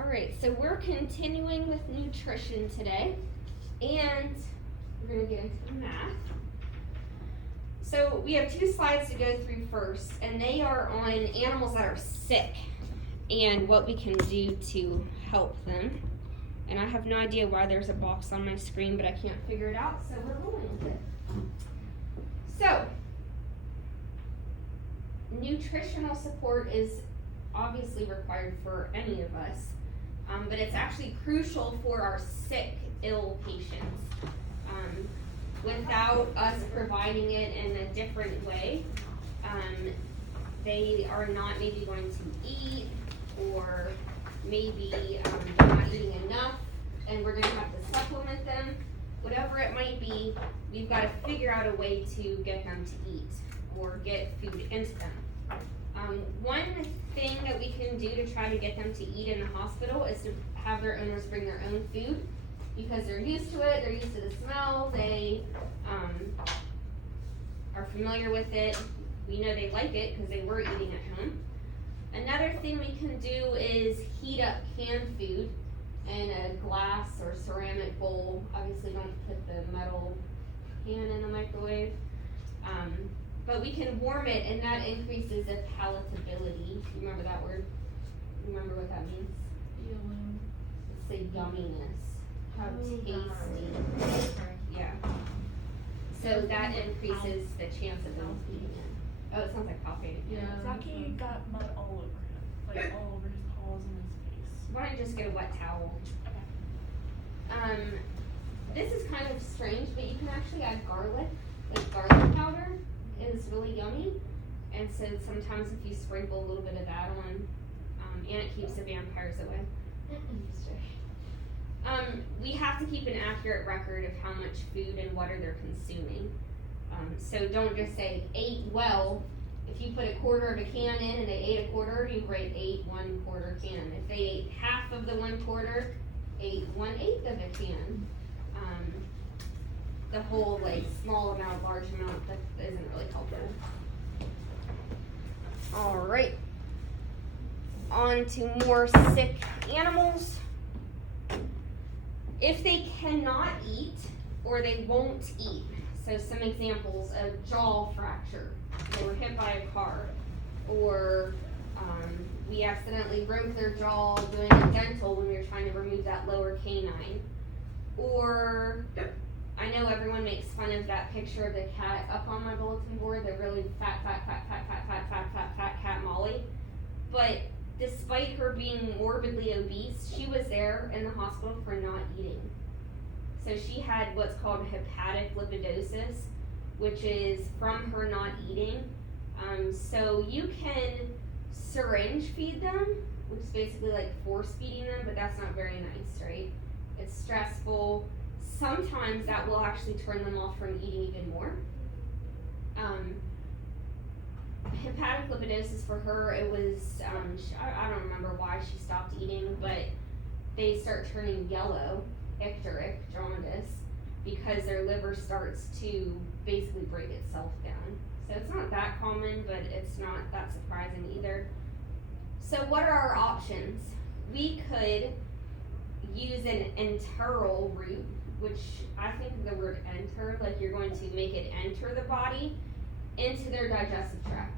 Alright, so we're continuing with nutrition today, and we're going to get into math. So we have 2 slides to go through first, and they are on animals that are sick and what we can do to help them. And I have no idea why there's a box on my screen, but I can't figure it out, so we're rolling with it. So, nutritional support is obviously required for any of us, but it's actually crucial for our sick, ill patients. Without us providing it in a different way, they are not maybe going to eat, or maybe they're not eating enough, and we're going to have to supplement them. Whatever it might be, we've got to figure out a way to get them to eat or get food into them. One thing that we can do to try to get them to eat in the hospital is to have their owners bring their own food, because they're used to it, they're used to the smell, they are familiar with it. We know they like it because they were eating at home. Another thing we can do is heat up canned food in a glass or ceramic bowl. Obviously don't put the metal pan in the microwave. But we can warm it, and that increases the palatability. You remember that word? You remember what that means? It's the yumminess. How tasty. Yeah. So that increases the chance of them eating it. Oh, it sounds like coffee. Yeah, Rocky got mud all over him. Like all over his paws and his face. Why don't you just get a wet towel? Okay. This is kind of strange, but you can actually add garlic. Like garlic powder is really yummy. And so sometimes if you sprinkle a little bit of that on, and it keeps the vampires away. We have to keep an accurate record of how much food and water they're consuming. So don't just say ate well. If you put a quarter of a can in and they ate a quarter, you write ate 1/4 can. If they ate half of the 1/4, ate 1/8 of a can. The whole like small amount, large amount, that isn't really helpful. Alright. On to more sick animals. If they cannot eat or they won't eat, so some examples, a jaw fracture, they were hit by a car, or we accidentally broke their jaw doing a dental when we were trying to remove that lower canine, or I know everyone makes fun of that picture of the cat up on my bulletin board, the really fat cat Molly, but despite her being morbidly obese, she was there in the hospital for not eating. So she had what's called hepatic lipidosis, which is from her not eating. So you can syringe feed them, which is basically like force feeding them, but that's not very nice, right? It's stressful. Sometimes that will actually turn them off from eating even more. Hepatic lipidosis for her, it was, I don't remember why she stopped eating, but they start turning yellow, icteric, jaundice, because their liver starts to basically break itself down. So it's not that common, but it's not that surprising either. So what are our options? We could use an enteral route, which I think of the word enter, like you're going to make it enter the body into their digestive tract.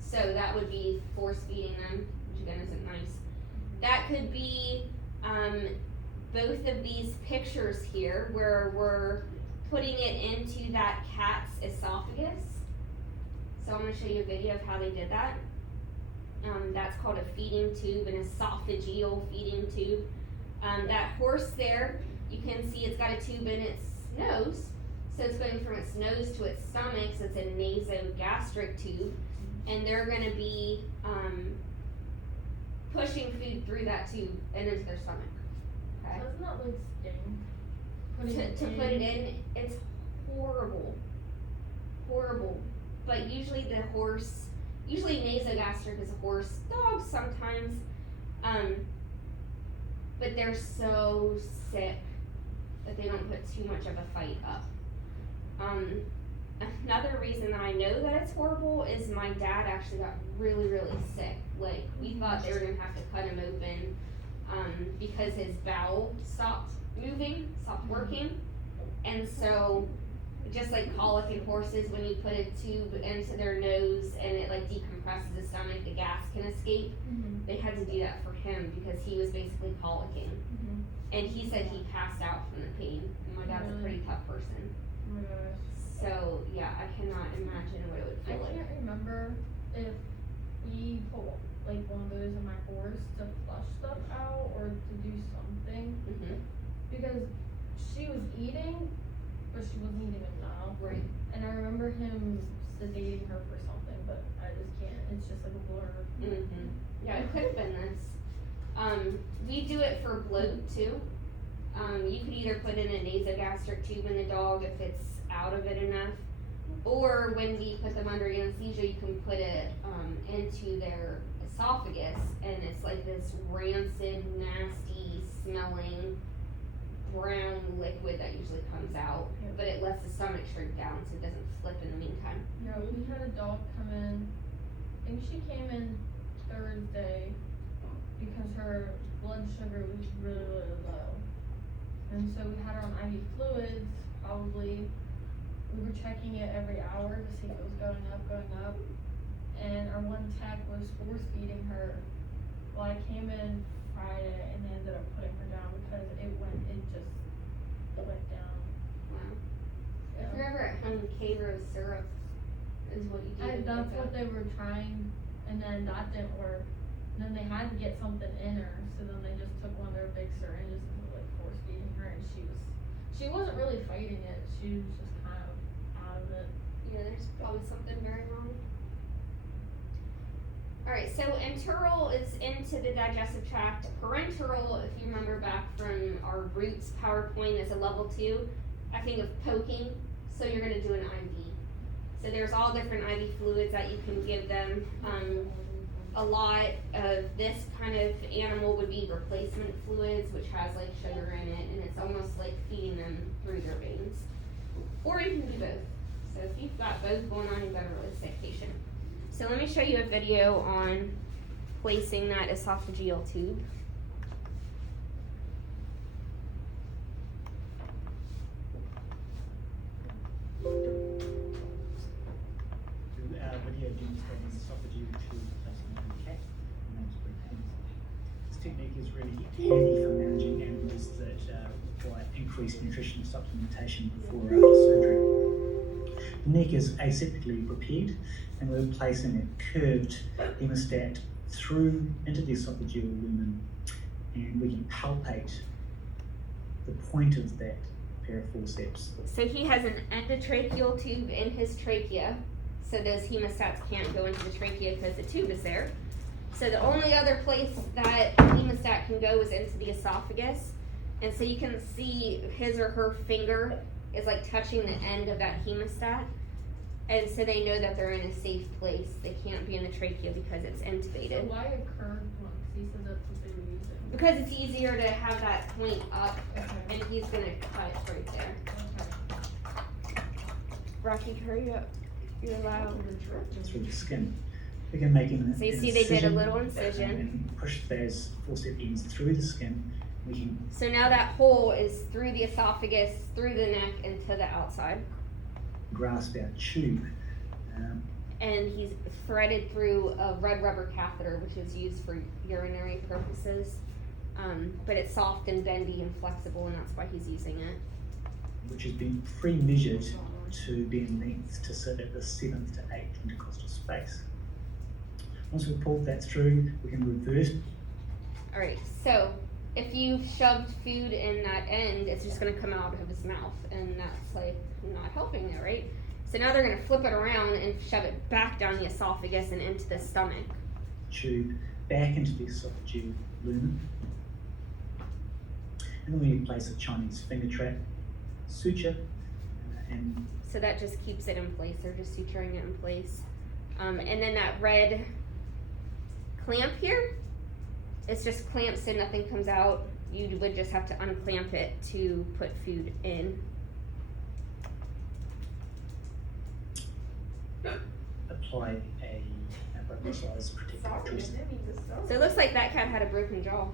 So that would be force feeding them, which again isn't nice. That could be both of these pictures here where we're putting it into that cat's esophagus. So I'm going to show you a video of how they did that. That's called a feeding tube, an esophageal feeding tube. That horse there, you can see it's got a tube in its nose. So it's going from its nose to its stomach, so it's a nasogastric tube. And they're going to be pushing food through that tube and into their stomach. Okay? Doesn't that like sting? To put it in, it's horrible. Horrible. But usually the horse, usually nasogastric is a horse, dogs sometimes, but they're so sick that they don't put too much of a fight up. Another reason that I know that it's horrible is my dad actually got really, really sick. Like, we thought they were gonna have to cut him open. because his bowel stopped moving, stopped working. And so, just like colic in horses, when you put a tube into their nose and it like decompresses the stomach, the gas can escape. Mhm. They had to do that for him because he was basically colicking. Mhm. And he said he passed out from the pain. And my dad's a Really? pretty tough person. Oh my gosh. So, yeah, I cannot imagine what it would I feel like. can't remember if we put like one of those in my horse to flush stuff out or to do something Mhm. because she was eating, but she wasn't eating enough. Right. And I remember him sedating her for something, but I just can't. It's just like a blur. Mhm. Yeah, it could have been this. We do it for bloat too. You could either put in a nasogastric tube in the dog if it's out of it enough, or when we put them under anesthesia, you can put it into their esophagus, and it's like this rancid, nasty smelling brown liquid that usually comes out, Yep. but it lets the stomach shrink down so it doesn't flip in the meantime. Yeah, we had a dog come in. I think she came in Thursday because her blood sugar was really, really low. And so we had her on IV fluids, probably. We were checking it every hour to see if it was going up. And our one tech was force feeding her. Well, I came in Friday and they ended up putting her down because it just went down. Wow. If you're ever at home, K-Rose syrup is what you do. to That's pick what up. they were trying, and then that didn't work. And then they had to get something in her, so then they just took one of their big syringes and were like force feeding her, and she wasn't really fighting it. She was just kind of out of it. Yeah, there's probably something very wrong. Alright, so enteral is into the digestive tract. Parenteral, if you remember back from our roots PowerPoint, is a level 2. I think of poking, so you're gonna do an IV. So there's all different IV fluids that you can give them. A lot of this kind of animal would be replacement fluids, which has like sugar in it, and it's almost like feeding them through their veins. Or you can do both. So if you've got both going on, you've got a really sick patient. So let me show you a video on placing that esophageal tube. Video demonstrating esophageal tube placement in the cat, and that's very painful. This technique is really handy for managing animals that require increased nutrition supplementation before or after surgery. The neck is aseptically prepared, and we're placing a curved hemostat through into the esophageal lumen, and we can palpate the point of that paraforceps. So he has an endotracheal tube in his trachea, so those hemostats can't go into the trachea because the tube is there. So the only other place that hemostat can go is into the esophagus. And so you can see his or her finger is like touching the end of that hemostat. And so they know that they're in a safe place. They can't be in the trachea because it's So intubated. why a curved one? 'Cause he said that's what they were using. Because it's easier to have that point up, Okay. and he's gonna cut right there. Okay. Rocky, hurry up. You're loud. Through the skin. We can make an So you an see they did a incision little incision. and push those forceps ends through the skin. We can So now that hole is through the esophagus, through the neck, and to the outside. grasp our tube. And he's threaded through a red rubber catheter, which is used for urinary purposes. But it's soft and bendy and flexible, and that's why he's using it. Which has been pre-measured to be in length to sit at the 7th to 8th intercostal space. Once we've pulled that through, we can reverse. Alright, so if you've shoved food in that end, it's just gonna come out of his mouth, and that's like not helping it, right? So now they're gonna flip it around and shove it back down the esophagus and into the stomach. Tube back into the esophageal lumen. And then we place a Chinese finger trap suture and So that just keeps it in place. They're just suturing it in place. And then that red clamp here, it's just clamped so nothing comes out. You would just have to unclamp it to put food in. apply a rubber-sized protective dressing. So it looks like that cat had a broken jaw.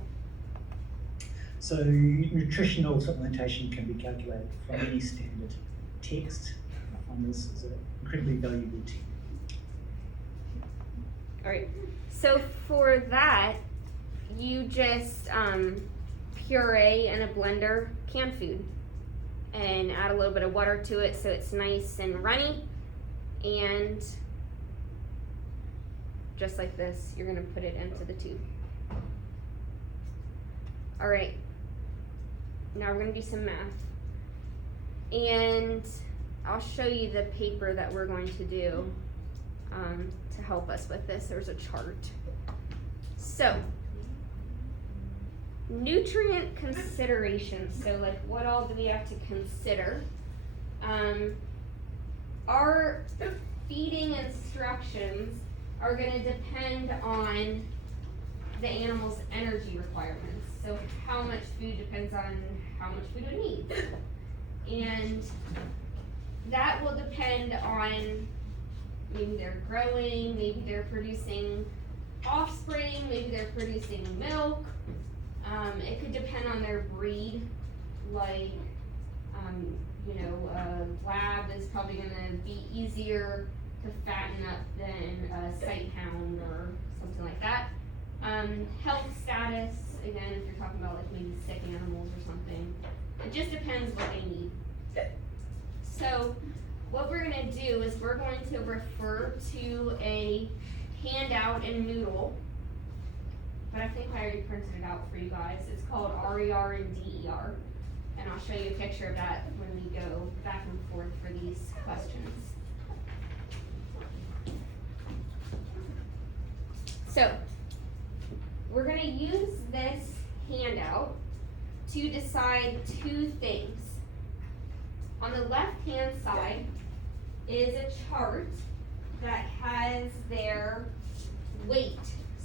So nutritional supplementation can be calculated from any standard text. I find this is an incredibly valuable tool. Alright, so for that, you just puree in a blender canned food and add a little bit of water to it so it's nice and runny, and just like this, you're gonna put it into the tube. Alright, now we're gonna do some math. And I'll show you the paper that we're going to do to help us with this. There's a chart. So, nutrient considerations. So like what all do we have to consider? Our feeding instructions are gonna depend on the animal's energy requirements. So how much food depends on how much food it needs. And that will depend on maybe they're growing, maybe they're producing offspring, maybe they're producing milk. It could depend on their breed, like, lab is probably gonna be easier to fatten up than a sight hound or something like that. Health status, again, if you're talking about like maybe sick animals or something, it just depends what they need. So what we're gonna do is we're going to refer to a handout in Moodle, but I think I already printed it out for you guys. It's called RER and DER, and I'll show you a picture of that when we go back and forth for these questions. So we're gonna use this handout to decide two things. On the left-hand side is a chart that has their weight.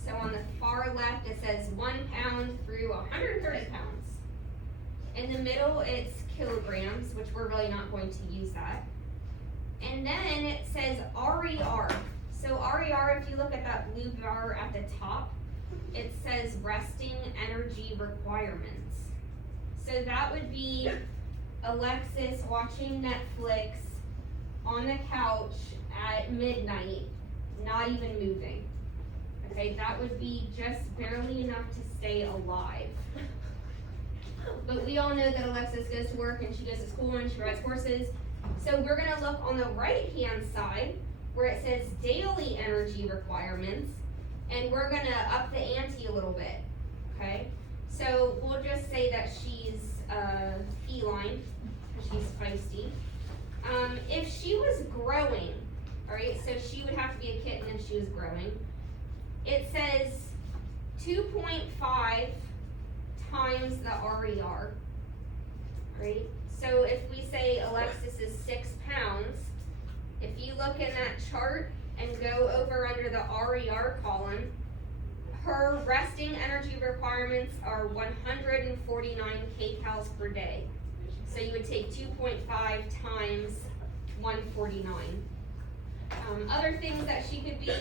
So on the far left it says 1 pound through 130 pounds. In the middle it's kilograms, which we're really not going to use that. And then it says RER. So RER, if you look at that blue bar at the top, it says resting energy requirements. So that would be Alexis watching Netflix on the couch at midnight, not even moving. Okay, that would be just barely enough to stay alive. But we all know that Alexis goes to work and she goes to school and she rides horses. So we're gonna look on the right-hand side where it says daily energy requirements, and we're gonna up the ante a little bit, okay? So we'll just say that she's feline, she's feisty. If she was growing, all right, so she would have to be a kitten if she was growing. It says 2.5 times the RER, right? So if we say Alexis is 6 pounds, if you look in that chart and go over under the RER column, her resting energy requirements are 149 kcals per day. So you would take 2.5 times 149. Other things that she could be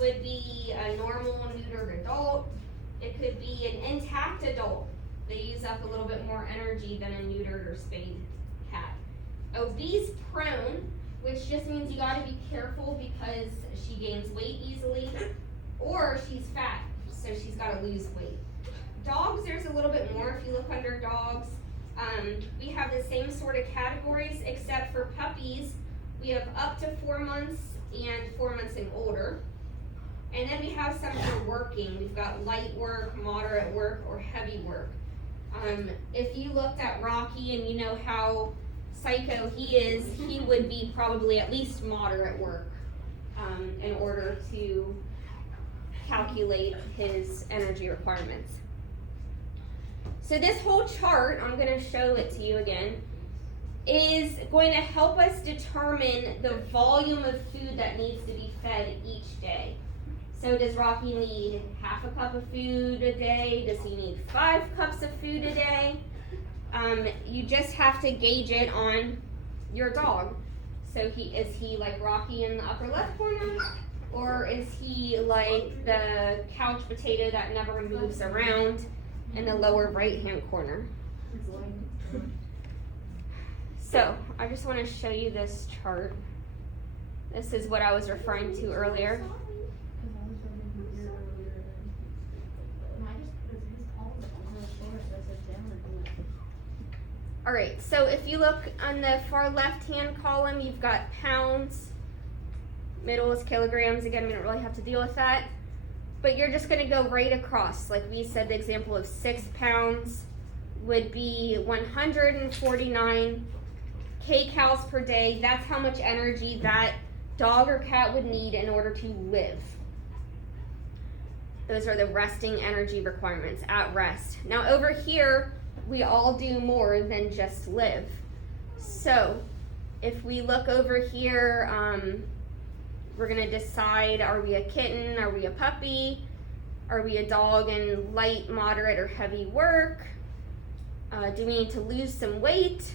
would be a normal neutered adult. It could be an intact adult. They use up a little bit more energy than a neutered or spayed cat. Obese prone, which just means you gotta be careful because she gains weight easily, or she's fat, so she's gotta lose weight. Dogs, there's a little bit more if you look under dogs. We have the same sort of categories, except for puppies, we have up to 4 months and 4 months and older. And then we have some for working. We've got light work, moderate work, or heavy work. If you looked at Rocky and you know how psycho he is, he would be probably at least moderate work in order to calculate his energy requirements. So this whole chart, I'm going to show it to you again, is going to help us determine the volume of food that needs to be fed each day. So does Rocky need half a cup of food a day? Does he need 5 cups of food a day? You just have to gauge it on your dog. So is he like Rocky in the upper left corner? Or is he like the couch potato that never moves around in the lower right hand corner. So I just want to show you this chart. This is what I was referring to earlier. All right, so if you look on the far left-hand column, you've got pounds. Middle is kilograms. Again, we don't really have to deal with that. But you're just gonna go right across. Like we said, the example of 6 pounds would be 149 kcals per day. That's how much energy that dog or cat would need in order to live. Those are the resting energy requirements at rest. Now over here, we all do more than just live. So if we look over here, we're gonna decide, are we a kitten, are we a puppy, are we a dog in light, moderate, or heavy work? Do we need to lose some weight?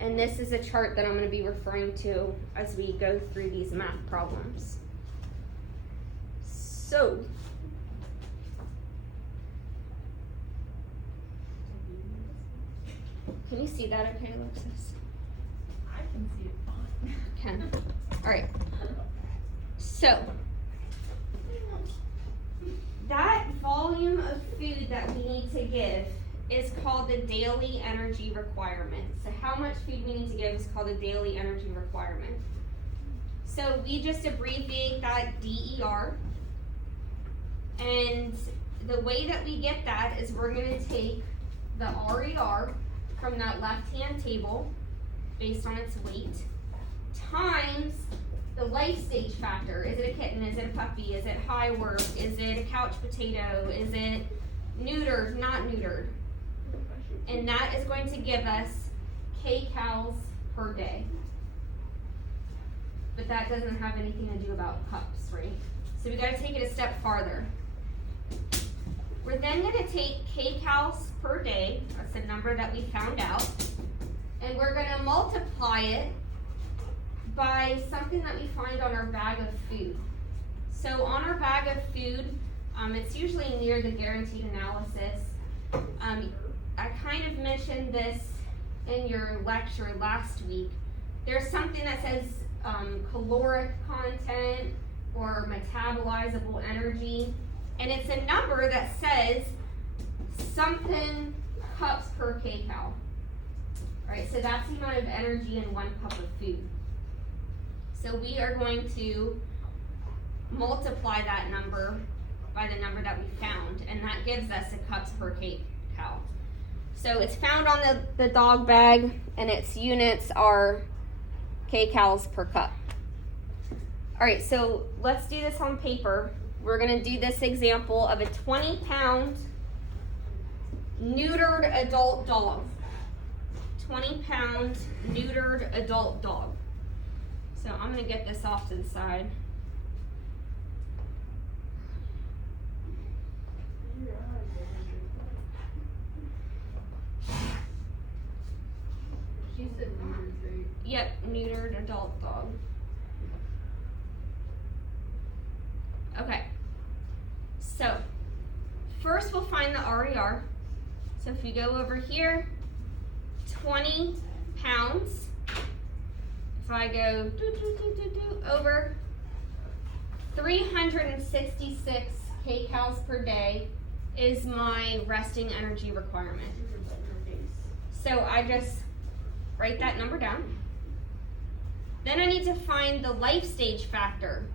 And this is a chart that I'm gonna be referring to as we go through these math problems. So, can you see that okay, Alexis? I can see it fine. Can. All right. So, that volume of food that we need to give is called the daily energy requirement. So how much food we need to give is called a daily energy requirement. So we just abbreviate that DER. And the way that we get that is we're gonna take the RER from that left-hand table based on its weight times the life stage factor. Is it a kitten? Is it a puppy? Is it high work? Is it a couch potato? Is it neutered, not neutered? And that is going to give us kcals per day. But that doesn't have anything to do about cups, right? So we gotta take it a step farther. We're then gonna take kcals per day, that's the number that we found out, and we're gonna multiply it by something that we find on our bag of food. So on our bag of food, it's usually near the guaranteed analysis. I kind of mentioned this in your lecture last week. There's something that says caloric content or metabolizable energy, and it's a number that says something cups per kcal. Right, so that's the amount of energy in 1 cup of food. So we are going to multiply that number by the number that we found, and that gives us a cups per kcal. So it's found on the dog bag, and its units are kcals per cup. All right, so let's do this on paper. We're gonna do this example of a 20-pound neutered adult dog. 20-pound neutered adult dog. So I'm gonna get this off to the side. She said neutered, right? Yep, neutered adult dog. Okay. So first we'll find the RER. So if you go over here, 20 pounds. If I go over 366 kcals per day is my resting energy requirement. So I just write that number down. Then I need to find the life stage factor.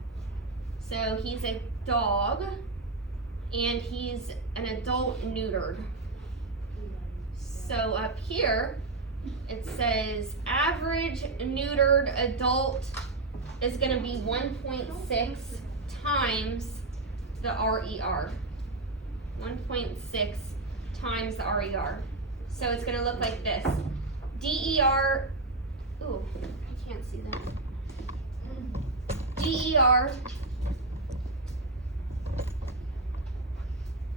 So he's a dog and he's an adult neutered. So up here, it says average neutered adult is gonna be 1.6 times the RER. 1.6 times the RER. So it's gonna look like this. DER, ooh, I can't see that. DER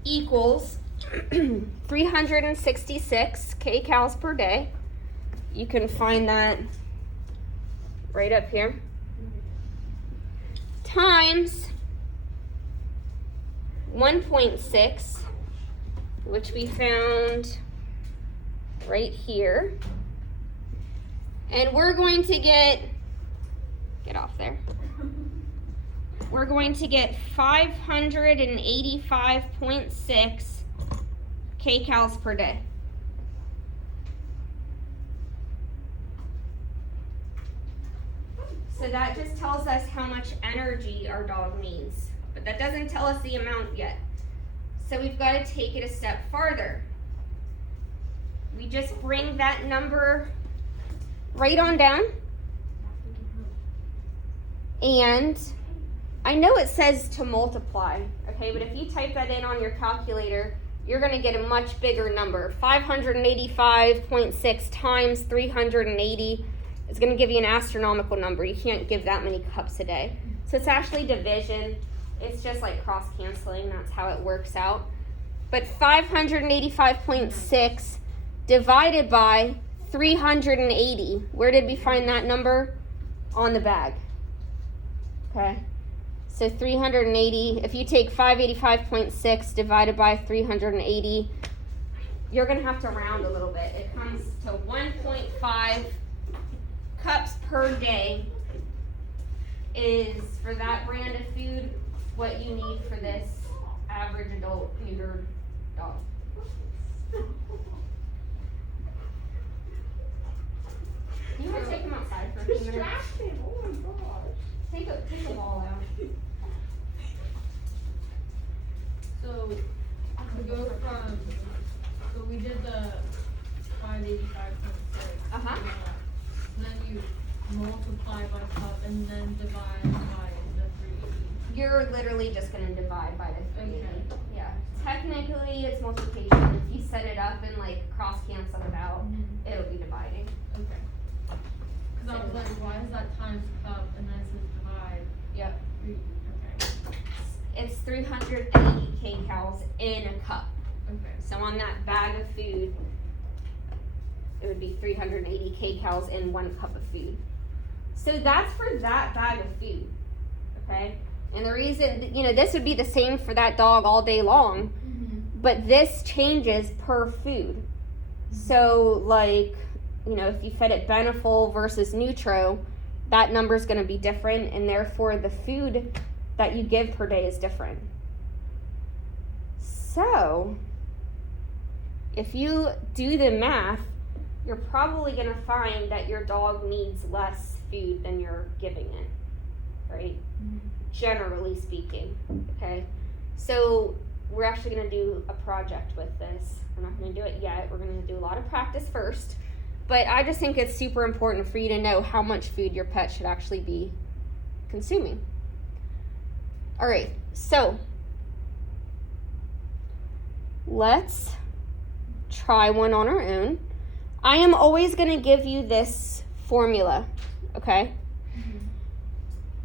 equals 366 kcals per day. You can find that right up here. Times 1.6, which we found right here. And we're going to get off there. We're going to get 585.6 kcals per day. So that just tells us how much energy our dog needs, but that doesn't tell us the amount yet. So we've got to take it a step farther. We just bring that number right on down. And I know it says to multiply, okay, but if you type that in on your calculator, you're going to get a much bigger number. 585.6 times 380 is going to give you an astronomical number. You can't give that many cups a day. So it's actually division. It's just like cross canceling. That's how it works out. But 585.6 divided by 380. Where did we find that number? On the bag. Okay. So 380, if you take 585.6 divided by 380, you're going to have to round a little bit. It comes to 1.5 cups per day is, for that brand of food, what you need for this average adult neutered dog. You want to take him outside for a few minutes? Distracting, oh my gosh. Take a ball out. So to go from, so we did the 585.6. Uh-huh. Then you multiply by cup and then divide by the 380. You're literally just going to divide by the 380. Okay. Yeah. Technically, it's multiplication. If you set it up and like cross cancel it out, it'll be dividing. Okay. Because I was like, why is that times cup and then it says divide? Yep. Okay. It's 380 kcals in a cup. Okay. So on that bag of food, it would be 380 kcals in 1 cup of food. So that's for that bag of food, okay? And the reason, this would be the same for that dog all day long, but this changes per food. So like, if you fed it Beneful versus Nutro, that number is going to be different, and therefore the food that you give per day is different. So if you do the math, you're probably going to find that your dog needs less food than you're giving it, right? Generally speaking, okay? So we're actually going to do a project with this. We're not going to do it yet. We're going to do a lot of practice first. But I just think it's super important for you to know how much food your pet should actually be consuming. All right, so let's try one on our own. I am always going to give you this formula, okay?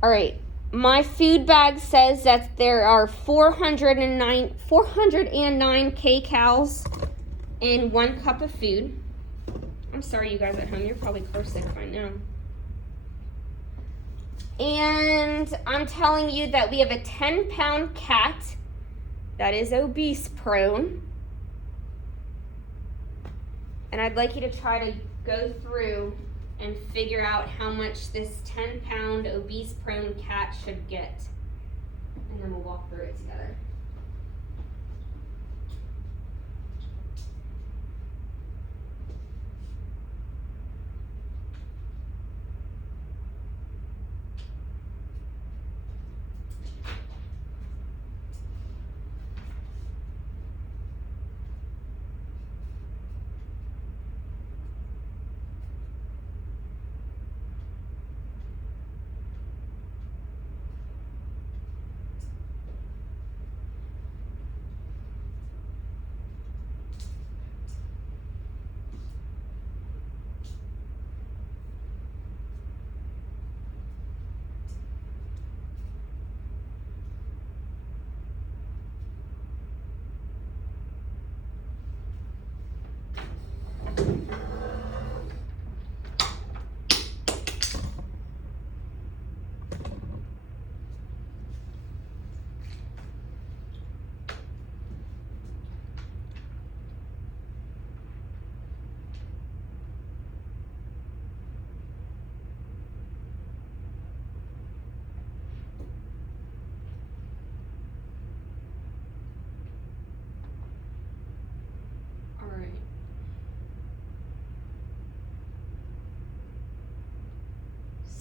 All right, my food bag says that there are 409 kcals in 1 cup of food. I'm sorry, you guys at home, you're probably car sick by now. And I'm telling you that we have a 10-pound cat that is obese prone. And I'd like you to try to go through and figure out how much this 10-pound obese prone cat should get. And then we'll walk through it together.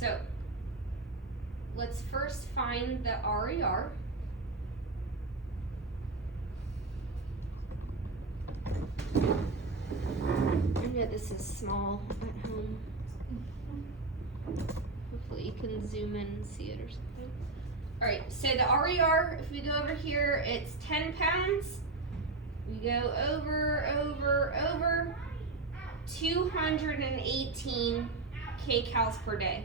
So, let's first find the RER. I know this is small at home. Hopefully you can zoom in and see it or something. Alright, so the RER, if we go over here, it's 10 pounds. We go over, 218 kcals per day.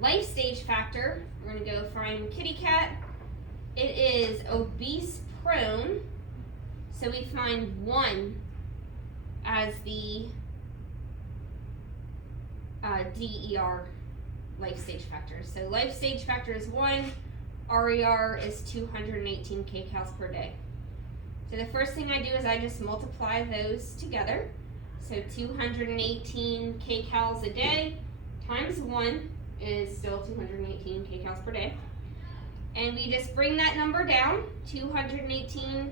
Life stage factor, we're gonna go find kitty cat. It is obese prone, so we find 1 as the DER life stage factor. So life stage factor is 1, RER is 218 kcals per day. So the first thing I do is I just multiply those together. So 218 kcals a day times 1 is still 218 kcals per day. And we just bring that number down, 218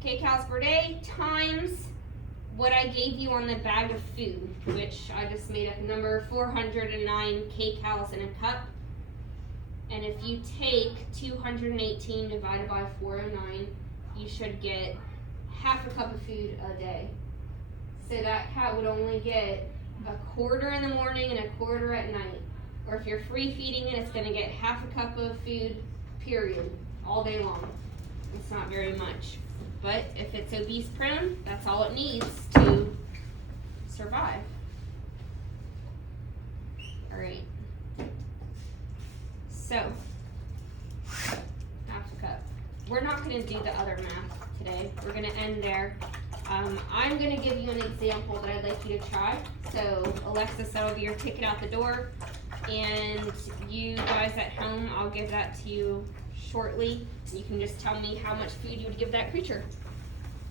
kcals per day times what I gave you on the bag of food, which I just made up a number, 409 kcals in a cup. And if you take 218 divided by 409, you should get half a cup of food a day. So that cat would only get a quarter in the morning and a quarter at night. Or if you're free feeding it, it's gonna get half a cup of food, period, all day long. It's not very much. But if it's obese prone, that's all it needs to survive. Alright. So, half a cup. We're not going to do the other math today. We're going to end there. I'm going to give you an example that I'd like you to try. So, Alexis, that'll be your ticket out the door. And you guys at home, I'll give that to you shortly. You can just tell me how much food you would give that creature.